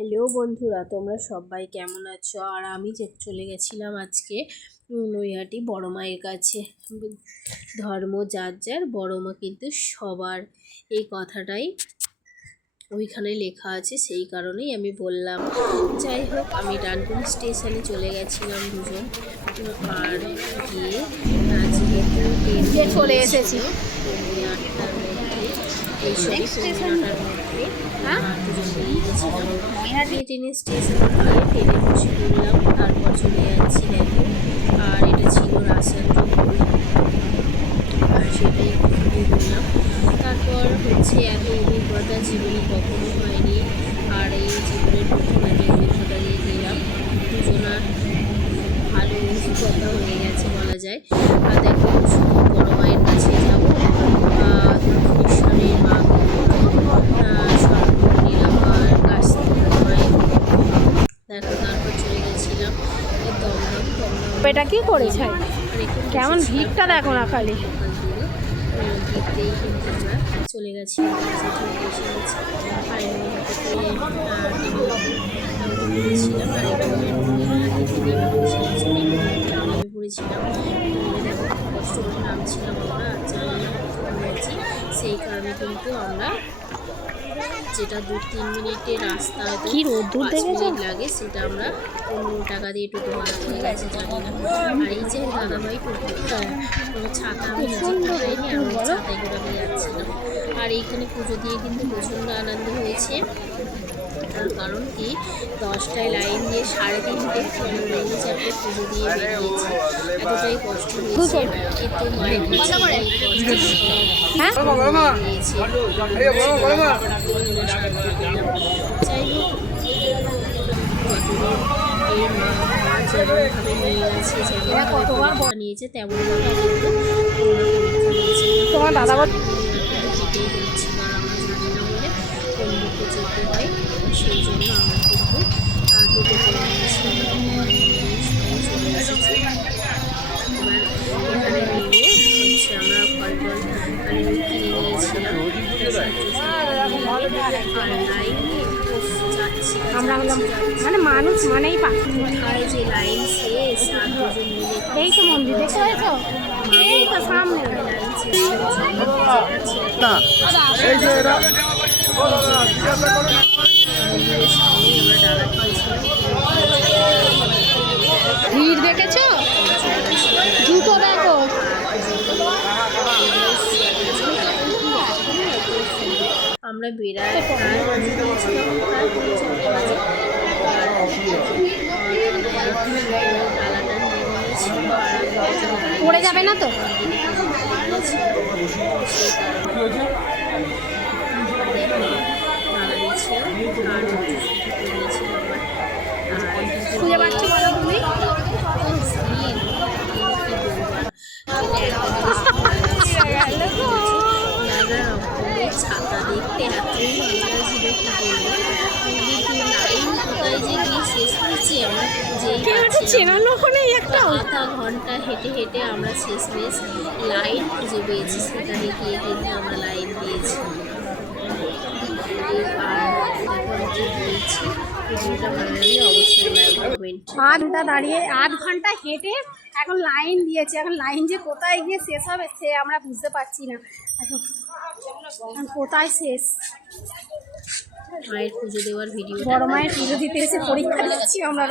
Hello বন্ধুরা, তোমরা সবাই কেমন আছো? আর আমি যে চলে গেছিলাম আজকে নৈহাটি বড় মায়ের কাছে। ধর্ম যার যার, বড় মা কিন্তু সবার, এই কথাটাই ওইখানে লেখা আছে, সেই কারণেই আমি বললাম। যাই হোক, আমি ডানকুনি স্টেশনে চলে গেছিলাম দুজন, আর গিয়ে যেহেতু চলে এসেছি পৌনে 8টার মধ্যে, এই সবই পৌনে 9টার মধ্যে দুজন বেরিয়ে গেছিলাম। ট্রেনের স্টেশনে গিয়ে ট্রেনে বসে পড়লাম, তারপর চলে যাচ্ছি দেখো। আর এটা ছিল রাসানজোপুর, আর সেটাই একটু ফুটে বললাম। তারপর হচ্ছে এত অভিজ্ঞতা জীবনে কখনো হয়নি, আর এই জীবনের প্রথম আমি অভিজ্ঞতা দিয়ে গেলাম। দুজনার ভালো অভিজ্ঞতা হয়ে গেছে বলা যায়। আর দেখো, শুধু বড় মায়ের কাছে যাবো, দক্ষিণেশ্বরের মা সর্বনীলামার কাছ থেকে মায়ের দেখো। তারপর চলে গেছিলাম দমদম। এটা কি করেছে? কেমন ভিড়টা দেখো না খালি। ভিড়তেই কিন্তু আমরা চলে গেছিলাম, এসে গেছি। আর পড়েছিলাম, আর নেমে পড়েছিলাম। দেখো কষ্ট করে নামছিলাম আমরা, আর জানি না হয়েছি। সেই কারণে কিন্তু আমরা যেটা 2-3 মিনিটের রাস্তা, কি রোদ্দুর 5 মিনিট লাগে, সেটা আমরা 15 টাকা দিয়ে টোটো ভাড়া করে গেছি, জানি না। আর এই যে দাদাভাই টোটোটা, ছাতা আমি নিজে পাইনি, আর ছাতাই করে আমি যাচ্ছিলাম। আর এইখানে পুজো দিয়ে কিন্তু প্রচণ্ড আনন্দ হয়েছে। তার কারণ কি, 10টায় লাইন দিয়ে 3:30 4:30 পুজো দিয়ে বেরিয়েছি। এতটাই কষ্ট হয়েছে, কিন্তু মায়ের কাছে যাই হোক, এর মা যেমনভাবে নিয়ে গেছে, যেমন নিয়েছে তেমনভাবে কিন্তু তোমার দাদা যেতেই হচ্ছিল। আর আমরা জানি না বলে কোন দিকে যেতে হয়, সেই জন্য আমরা কিন্তু টোটো করে নিয়েছি। চলে এসেছি। এবার এখানে নেমে হচ্ছে আমরা ফল কিনে নিয়েছিলাম। আর লাইনে যাচ্ছি, আমরা হলাম মানে মানুষ মানেই পাখি। কোথায় যে লাইন শেষ, আর দুজন মিলে এই তো মন্দির দেখতে পেয়েছো, এই তো সামনে লাইন শেষ। ভিড় দেখেছো, জুতো দেখো। আমরা বেড়াই প্রায় বাজে, পড়ে যাবে না তো? খুঁজে পাচ্ছ বলো তুমি? ছাতা দেখতে এতই ভালো লাগছিল, কি বলবো। লাইন কোথায় যে গিয়ে শেষ হয়েছে, আমরা আধা ঘন্টা হেঁটে হেঁটে আমরা শেষমেশ লাইন খুঁজে পেয়েছি, সেখানে গিয়ে কিন্তু আমরা লাইন দিয়েছি। আর এখন কি বলছি, ভিডিওটা ভালো লাগলে অবশ্যই লাইক কমেন্ট। আধ ঘন্টা হেঁটে এখন লাইন দিয়েছে। এখন লাইন যে কোথায় গিয়ে শেষ হবে সে আমরা বুঝতে পারছি না। এখন কোথায় শেষ? মায়ের পুজো দেওয়ার ভিডিও, বড় মায়ের পুজো দিতে এসে পরীক্ষা দিচ্ছি আমরা।